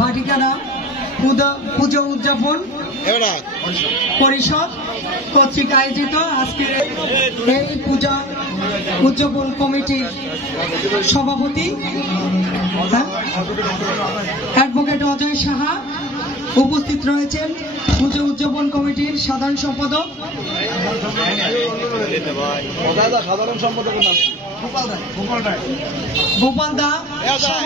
ভাটিকানা পুজো উদযাপন পরিষদ কর্তৃক আয়োজিত আজকের এই পূজা উদযাপন কমিটির সভাপতি অ্যাডভোকেট অজয় সাহা উপস্থিত রয়েছেন। পুজো উদযাপন কমিটির সাধারণ সম্পাদক গোপাল দা সহ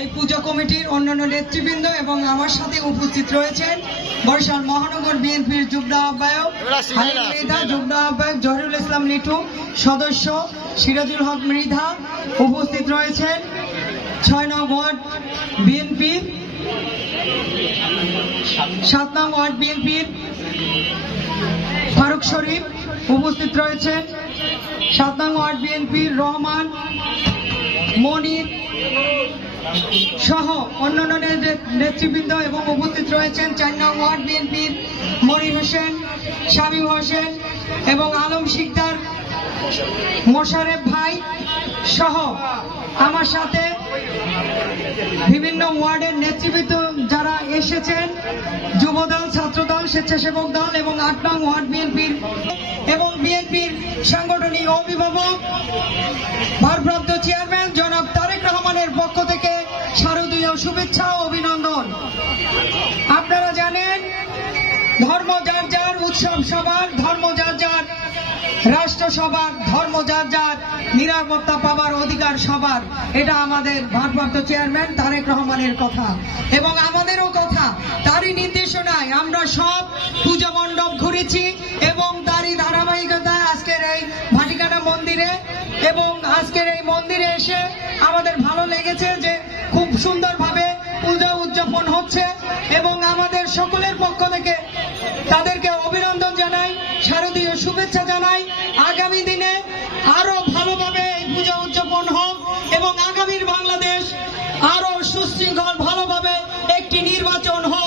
এই পূজা কমিটির অন্যান্য নেতৃবৃন্দ এবং আমার সাথে উপস্থিত রয়েছেন বরিশাল মহানগর বিএনপির যুগ্ম আহ্বায়ক যুগ্ম আহ্বায়ক জহিরুল ইসলাম লিটু, সদস্য সিরাজুল হক মৃধা, উপস্থিত রয়েছেন ৬ নং ওয়ার্ড বিএনপির ৭ নং ওয়ার্ড বিএনপির ফারুক শরীফ, উপস্থিত রয়েছেন ৭ নং ওয়ার্ড বিএনপির রহমান মনির সহ অন্যান্য নেতৃবৃন্দ এবং উপস্থিত রয়েছেন ৪ নং ওয়ার্ড বিএনপির মনির হোসেন, শামীম হোসেন এবং আলম শিকদার, মোশারেফ ভাই সহ আমার সাথে বিভিন্ন ওয়ার্ডের নেতৃবৃন্দ যারা এসেছেন, যুবদল, ছাত্রদল, স্বেচ্ছাসেবক দল এবং ৮ নং ওয়ার্ড বিএনপির এবং বিএনপির সাংগঠনিক অভিভাবক ভারপ্রাপ্ত চেয়ারম্যান জনাব তারেক রহমানের পক্ষ থেকে শারদীয় শুভেচ্ছা ও অভিনন্দন। আপনারা জানেন ধর্ম যার যার, উৎসব সবার, ধর্ম যার যার, রাষ্ট্র সবার, ধর্ম যার যার, নিরাপত্তা পাবার অধিকার সবার। এটা আমাদের ভারপ্রাপ্ত চেয়ারম্যান তারেক রহমানের কথা এবং আমাদেরও কথা। তারই নির্দেশনায় আমরা সব পূজা মণ্ডপ ঘুরেছি এবং তারই ধারাবাহিকতায় আজকের এই ভাটিকানা মন্দিরে এবং আজকের এই মন্দিরে এসে আমাদের ভালো লেগেছে যে খুব সুন্দরভাবে পূজা উদযাপন হচ্ছে এবং আমাদের সকলের পক্ষ থেকে তাদেরকে অভিনন্দন জানাই, শারদীয় শুভেচ্ছা জানাই। আগামী দিনে আরো ভালোভাবে এই পূজা উদযাপন হোক এবং আগামীর বাংলাদেশ আরো সুশৃঙ্খল ভালোভাবে একটি নির্বাচন হোক।